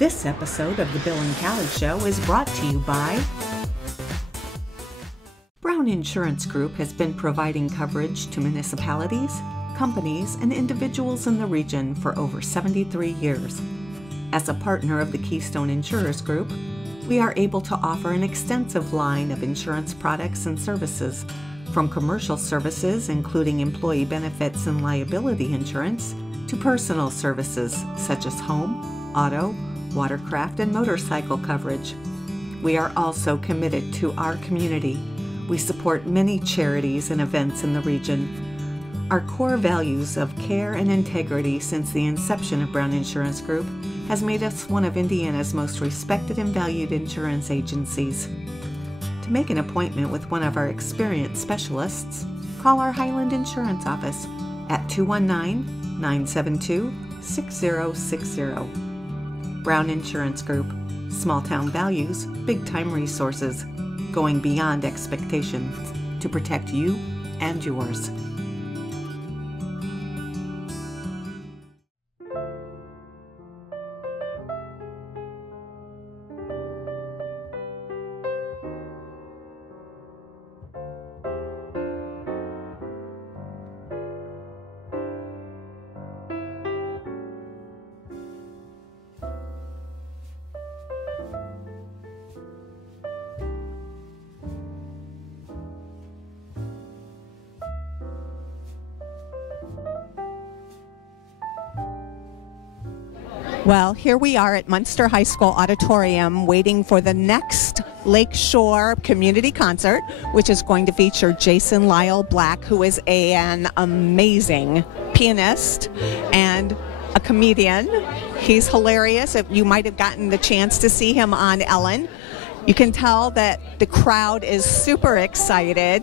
This episode of The Bill and Callie Show is brought to you by Brown Insurance Group has been providing coverage to municipalities, companies, and individuals in the region for over 73 years. As a partner of the Keystone Insurers Group, we are able to offer an extensive line of insurance products and services, from commercial services including employee benefits and liability insurance, to personal services such as home, auto, watercraft, and motorcycle coverage. We are also committed to our community. We support many charities and events in the region. Our core values of care and integrity since the inception of Brown Insurance Group has made us one of Indiana's most respected and valued insurance agencies. To make an appointment with one of our experienced specialists, call our Highland Insurance office at 219-972-6060. Brown Insurance Group. Small town values, big time resources. Going beyond expectations to protect you and yours. Well, here we are at Munster High School Auditorium waiting for the next Lakeshore community concert, which is going to feature Jason Lyle Black, who is an amazing pianist and a comedian. He's hilarious. If you might have gotten the chance to see him on Ellen. You can tell that the crowd is super excited.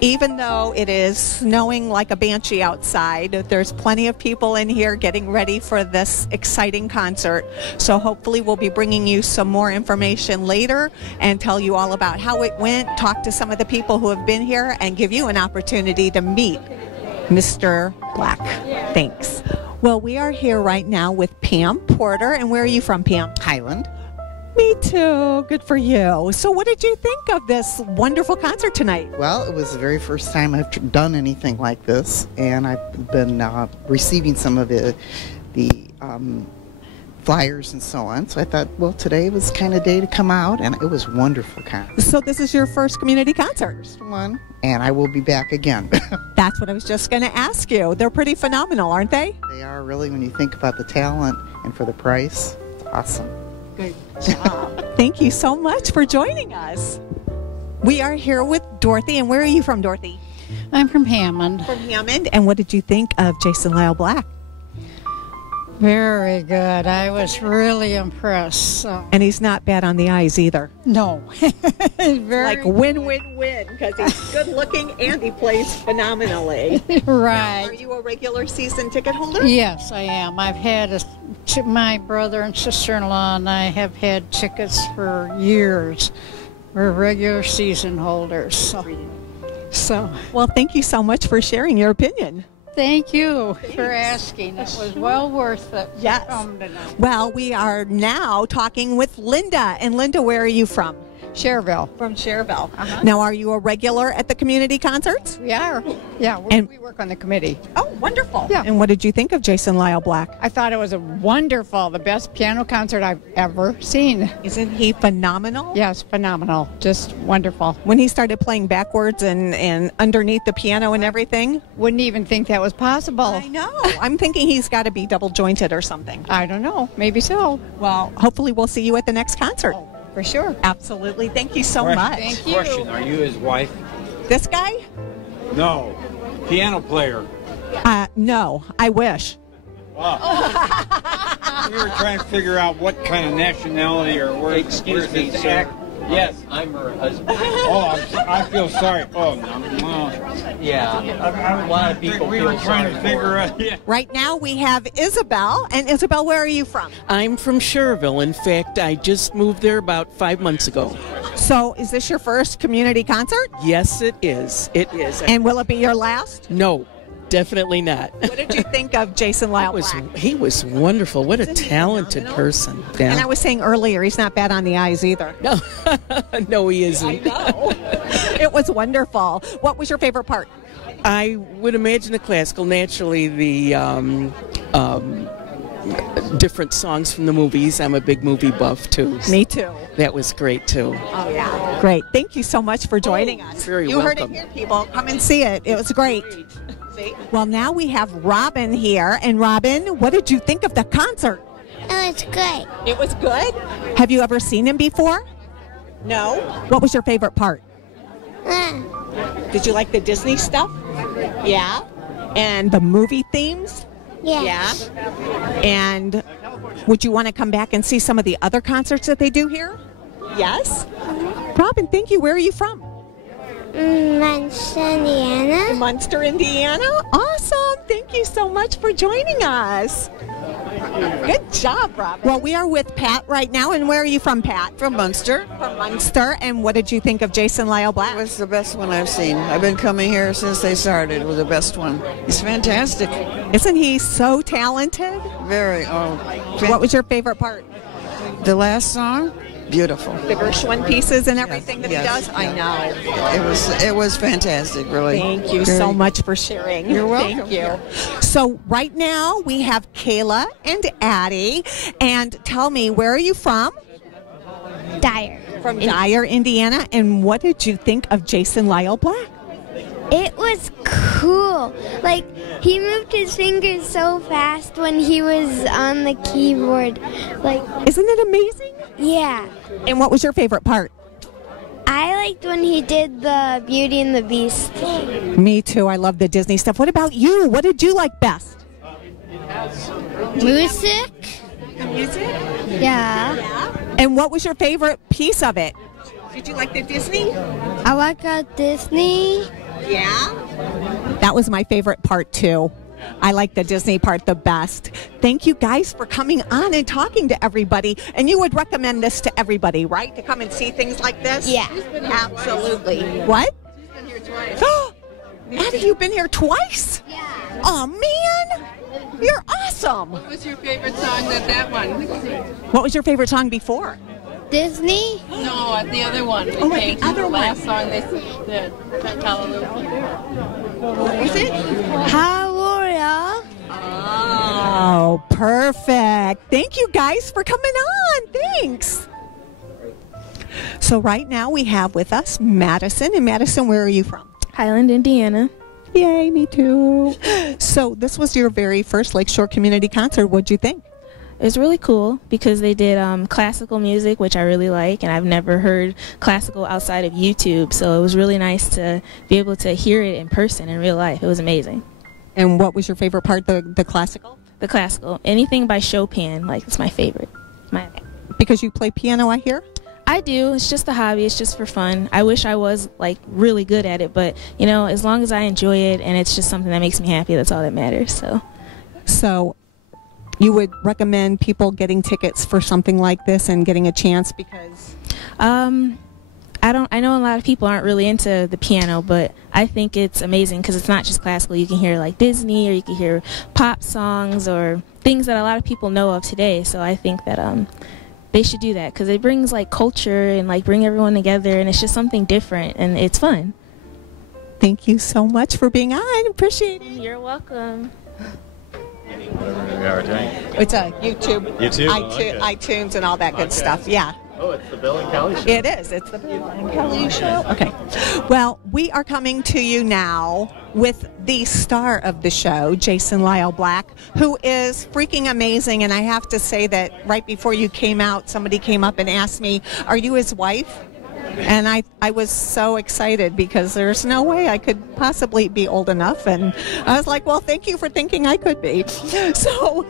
Even though it is snowing like a banshee outside, there's plenty of people in here getting ready for this exciting concert. So hopefully we'll be bringing you some more information later and tell you all about how it went, talk to some of the people who have been here, and give you an opportunity to meet Mr. Black. Thanks. Well, we are here right now with Pam Porter. And where are you from, Pam? Highland. Me too. Good for you. So what did you think of this wonderful concert tonight? Well, it was the very first time I've done anything like this, and I've been receiving some of the flyers and so on. So I thought, well, today was kind of day to come out, and it was wonderful concert. So this is your first community concert? First one, and I will be back again. That's what I was just going to ask you. They're pretty phenomenal, aren't they? They are, really, when you think about the talent and for the price. It's awesome. Good job. Thank you so much for joining us. We are here with Dorothy. And where are you from, Dorothy? I'm from Hammond. From Hammond. And what did you think of Jason Lyle Black? Very good. I was really impressed. So. And he's not bad on the eyes either. No. Very like win-win-win, because he's good looking and he plays phenomenally. Right. Now, are you a regular season ticket holder? Yes, I am. I've had my brother and sister-in-law and I have had tickets for years. We're regular season holders. So. Well, thank you so much for sharing your opinion. Thank you for asking. It was well worth it. Yes. Well, we are now talking with Linda. And Linda, where are you from? Cherville. From Cherville. Uh-huh. Now, are you a regular at the community concerts? We are. Yeah, we work on the committee. Oh, wonderful. Yeah. And what did you think of Jason Lyle Black? I thought it was a wonderful, the best piano concert I've ever seen. Isn't he phenomenal? Yes, phenomenal. Just wonderful. When he started playing backwards and underneath the piano and everything? Wouldn't even think that was possible. I know. I'm thinking he's got to be double jointed or something. I don't know. Maybe so. Well, hopefully we'll see you at the next concert. Oh, for sure. Absolutely. Thank you so much. Thank you. Question, are you his wife? This guy? No. Piano player. No. I wish. Oh. We were trying to figure out what kind of nationality or where. Excuse me, sir. Yes. I'm her husband. Oh, I feel sorry. Oh, no. Yeah. A lot of people We feel were trying sorry to figure for out. Yeah. Right now we have Isabel. And Isabel, where are you from? I'm from Cherville. In fact, I just moved there about 5 months ago. So is this your first community concert? Yes, it is. It is. And will it be your last? No. definitely not. What did you think of Jason Lyle Black? He was wonderful. What a talented person. Yeah. And I was saying earlier, he's not bad on the eyes either. No, no, he isn't. I know. It was wonderful. What was your favorite part? I would imagine the classical. Naturally, the different songs from the movies. I'm a big movie buff, too. Me too. That was great, too. Oh, yeah. Great. Thank you so much for joining us. Very you welcome. heard it here, people. Come and see it. It was great. Well, now we have Robin here. And Robin, what did you think of the concert? It was great. It was good? Have you ever seen him before? No. What was your favorite part? Did you like the Disney stuff? Yeah. And the movie themes? Yes. Yeah. And would you want to come back and see some of the other concerts that they do here? Yes. Robin, thank you. Where are you from? Munster, Indiana. Munster, Indiana. Awesome. Thank you so much for joining us. Good job, Robin. Well, we are with Pat right now. And where are you from, Pat? From Munster. From Munster. And what did you think of Jason Lyle Black? It was the best one I've seen. I've been coming here since they started. It was the best one. He's fantastic. Isn't he so talented? Very. What was your favorite part? The last song? Beautiful. The Gershwin pieces and everything that he Yes. does? I know. It was fantastic, really. Thank you so much for sharing. You're welcome. Thank you. So right now we have Kayla and Addie. And tell me, where are you from? Dyer. From Dyer, Indiana. And what did you think of Jason Lyle Black? It was cool. Like, he moved his fingers so fast when he was on the keyboard. Like, isn't it amazing? Yeah. And what was your favorite part? I liked when he did the Beauty and the Beast. Me too. I love the Disney stuff. What about you? What did you like best? Music? Music? Yeah. And what was your favorite piece of it? Did you like the Disney? I like Disney. Yeah? That was my favorite part too. I like the Disney part the best. Thank you guys for coming on and talking to everybody. And you would recommend this to everybody, right? To come and see things like this? Yeah. Absolutely. What? She's been here twice. Addie, you've been here twice? Yeah. Oh, man. You're awesome. What was your favorite song that one? What was your favorite song before? Disney? No, the other one. Oh, the other last song they did. Hallelujah. What was it? Hallelujah. Oh, perfect. Thank you guys for coming on. Thanks. So right now we have with us Madison. And Madison, where are you from? Highland, Indiana. Yay, me too. So this was your very first Lakeshore Community Concert. What'd you think? It was really cool because they did classical music, which I really like, and I've never heard classical outside of YouTube, so it was really nice to be able to hear it in person in real life. It was amazing. And what was your favorite part, the classical? The classical. Anything by Chopin, it's my favorite. Because you play piano, I hear? I do. It's just a hobby. It's just for fun. I wish I was, really good at it, but, as long as I enjoy it and it's just something that makes me happy, that's all that matters, So you would recommend people getting tickets for something like this and getting a chance because? I know a lot of people aren't really into the piano, but I think it's amazing because it's not just classical. You can hear Disney, or you can hear pop songs or things that a lot of people know of today. So I think that they should do that because it brings culture and bring everyone together, and it's just something different and it's fun. Thank you so much for being on. Appreciate it. You're welcome. It's a YouTube, iTunes, and all that good stuff. Yeah. Oh, it's the Bill and Kelly Show. It is. It's the Bill and Kelly Show. Okay. Well, we are coming to you now with the star of the show, Jason Lyle Black, who is freaking amazing. And I have to say that right before you came out, somebody came up and asked me, "Are you his wife?" And I was so excited because there's no way I could possibly be old enough. And I was like, well, thank you for thinking I could be. So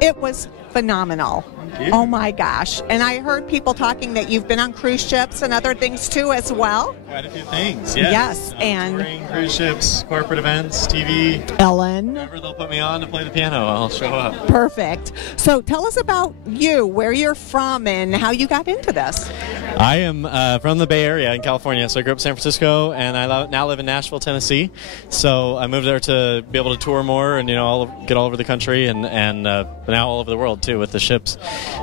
it was phenomenal. Oh my gosh. And I heard people talking that you've been on cruise ships and other things too as well. Quite a few things, yes. Yes, and touring, cruise ships, corporate events, TV. Ellen. Whenever they'll put me on to play the piano, I'll show up. Perfect. So tell us about you, where you're from, and how you got into this. I am from the Bay Area in California, so I grew up in San Francisco, and I now live in Nashville, Tennessee. So I moved there to be able to tour more and get all over the country and now all over the world too with the ships.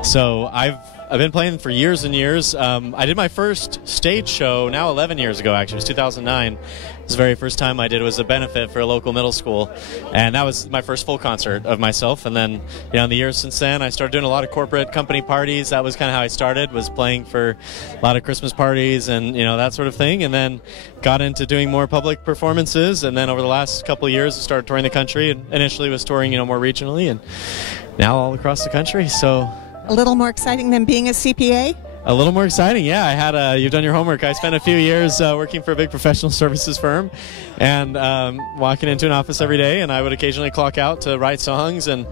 So I've been playing for years and years. I did my first stage show now 11 years ago, actually. It was 2009. It was the very first time I did. It was a benefit for a local middle school, and that was my first full concert of myself. And then, in the years since then, I started doing a lot of corporate company parties. That was kind of how I started, was playing for a lot of Christmas parties and, that sort of thing. And then got into doing more public performances. And then over the last couple of years, I started touring the country, and initially was touring, more regionally, and now all across the country. So a little more exciting than being a CPA? A little more exciting, yeah. I had you've done your homework. I spent a few years working for a big professional services firm and walking into an office every day, and I would occasionally clock out to write songs and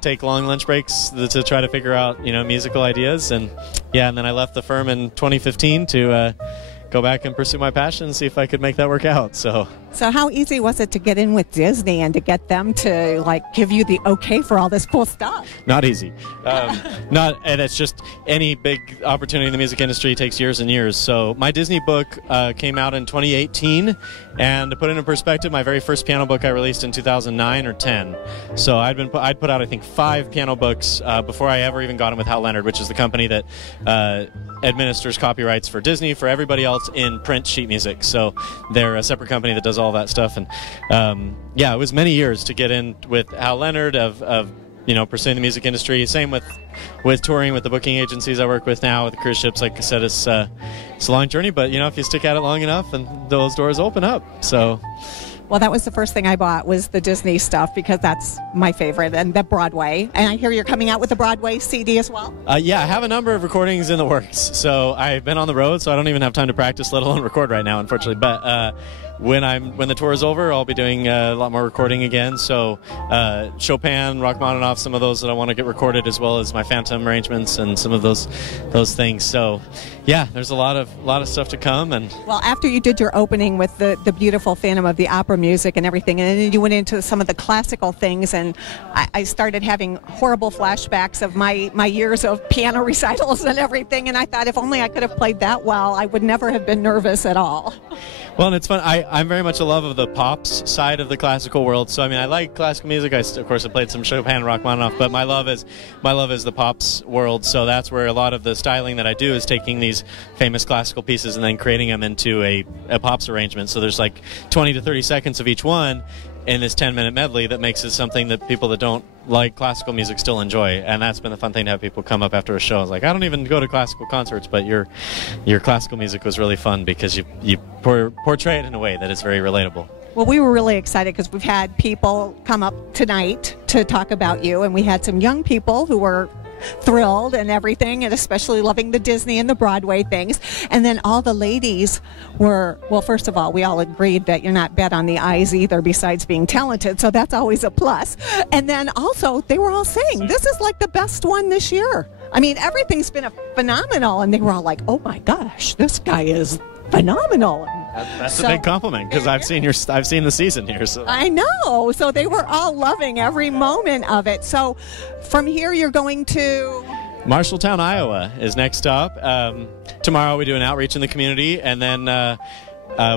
take long lunch breaks to try to figure out, musical ideas. And then I left the firm in 2015 to go back and pursue my passion and see if I could make that work out. So how easy was it to get in with Disney and to get them to give you the okay for all this cool stuff? Not easy. And it's just any big opportunity in the music industry takes years and years. So my Disney book came out in 2018, and to put it in perspective, my very first piano book I released in 2009 or 10. So I'd put out I think 5 piano books before I ever even got in with Hal Leonard, which is the company that administers copyrights for Disney, for everybody else in print sheet music. So they're a separate company that does all that stuff. And it was many years to get in with Hal Leonard of pursuing the music industry. Same with touring with the booking agencies I work with now, with the cruise ships. Like I said, it's a long journey, but if you stick at it long enough, and those doors open up. So. Well, that was the first thing I bought, was the Disney stuff, because that's my favorite, and the Broadway. And I hear you're coming out with the Broadway CD as well? Yeah, I have a number of recordings in the works. So I've been on the road, so I don't even have time to practice, let alone record right now, unfortunately. But when the tour is over, I'll be doing a lot more recording again. So Chopin, Rachmaninoff, some of those that I want to get recorded, as well as my Phantom arrangements and some of those things. So yeah, there's a lot of stuff to come. And well, after you did your opening with the beautiful Phantom of the Opera music and everything, and then you went into some of the classical things, and I started having horrible flashbacks of my years of piano recitals and everything, and I thought if only I could have played that well, I would never have been nervous at all. Well, and it's fun. I'm very much a love of the pops side of the classical world. So I like classical music. Of course I played some Chopin and Rachmaninoff, but my love is the pops world. So that's where a lot of the styling that I do is taking these famous classical pieces and then creating them into a pops arrangement. So there's 20 to 30 seconds of each one in this 10-minute medley that makes it something that people that don't like classical music still enjoy. And that's been the fun thing, to have people come up after a show. It's I don't even go to classical concerts, but your classical music was really fun because you portray it in a way that is very relatable. Well, we were really excited because we've had people come up tonight to talk about you, and we had some young people who were thrilled and everything, and especially loving the Disney and the Broadway things. And then all the ladies were, well, first of all, we all agreed that you're not bad on the eyes either, besides being talented, so that's always a plus. And then also, they were all saying, this is the best one this year. Everything's been phenomenal, and they were all like, oh my gosh, this guy is phenomenal. That's a big compliment, because I've seen the season here. So I know. So they were all loving every moment of it. So from here, you're going to Marshalltown, Iowa is next stop. Tomorrow we do an outreach in the community, and then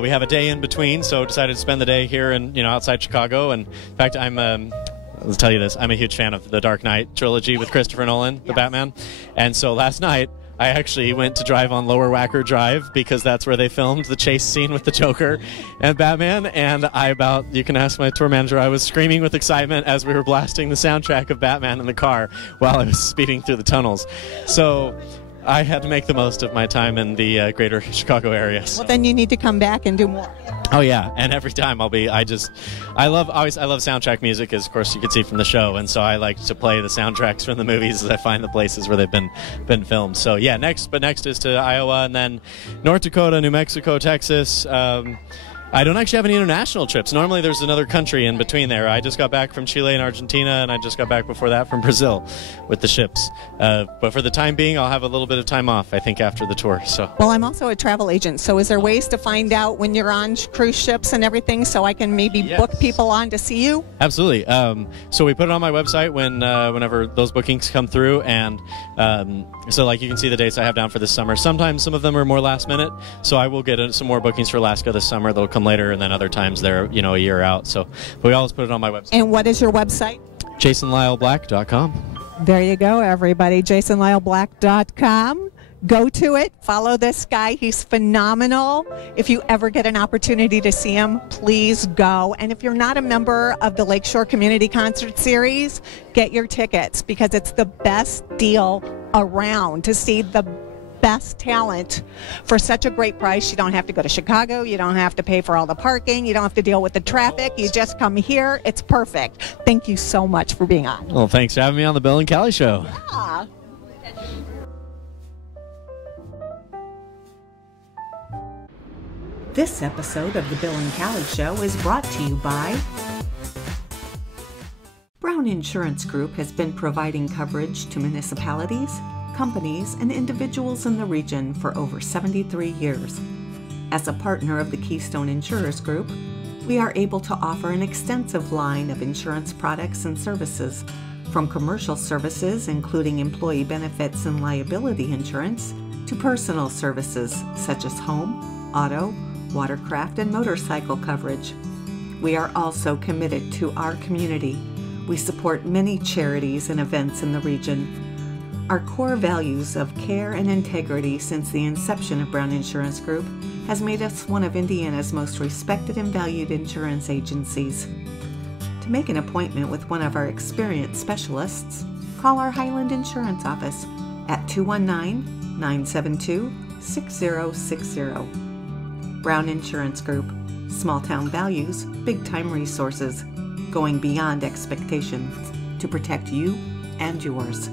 we have a day in between. So decided to spend the day here and outside Chicago. And in fact, let's tell you this: I'm a huge fan of the Dark Knight trilogy with Christopher Nolan, the Batman. And so last night, I actually went to drive on Lower Wacker Drive, because that's where they filmed the chase scene with the Joker and Batman. And you can ask my tour manager, I was screaming with excitement as we were blasting the soundtrack of Batman in the car while I was speeding through the tunnels. So I had to make the most of my time in the greater Chicago area. So. Well, then you need to come back and do more. Oh yeah, and every time I love soundtrack music, as of course you can see from the show, and so I like to play the soundtracks from the movies as I find the places where they've been filmed. So yeah, next is to Iowa, and then North Dakota, New Mexico, Texas, I don't actually have any international trips. Normally there's another country in between there. I just got back from Chile and Argentina, and I just got back before that from Brazil with the ships. But for the time being, I'll have a little bit of time off, I think, after the tour. So. Well, I'm also a travel agent, so is there ways to find out when you're on cruise ships and everything so I can maybe book people on to see you? Absolutely. So we put it on my website whenever those bookings come through, and so like you can see the dates I have down for this summer. Sometimes some of them are more last minute, so I will get some more bookings for Alaska this summer that'll come later, and then other times they're a year out. So we always put it on my website. And what is your website? JasonLyleBlack.com. There you go, everybody. JasonLyleBlack.com. Go to it. Follow this guy. He's phenomenal. If you ever get an opportunity to see him, please go. And if you're not a member of the Lakeshore Community Concert Series, get your tickets because it's the best deal around to see the best talent for such a great price. You don't have to go to Chicago. You don't have to pay for all the parking. You don't have to deal with the traffic. You just come here. It's perfect. Thank you so much for being on. Well, thanks for having me on the Bill and Callie Show. Yeah. This episode of the Bill and Callie Show is brought to you by Brown Insurance Group has been providing coverage to municipalities, companies, and individuals in the region for over 73 years. As a partner of the Keystone Insurers Group, we are able to offer an extensive line of insurance products and services, from commercial services including employee benefits and liability insurance, to personal services such as home, auto, watercraft, and motorcycle coverage. We are also committed to our community. We support many charities and events in the region. Our core values of care and integrity since the inception of Brown Insurance Group has made us one of Indiana's most respected and valued insurance agencies. To make an appointment with one of our experienced specialists, call our Highland Insurance office at 219-972-6060. Brown Insurance Group. Small town values, big time resources, going beyond expectations to protect you and yours.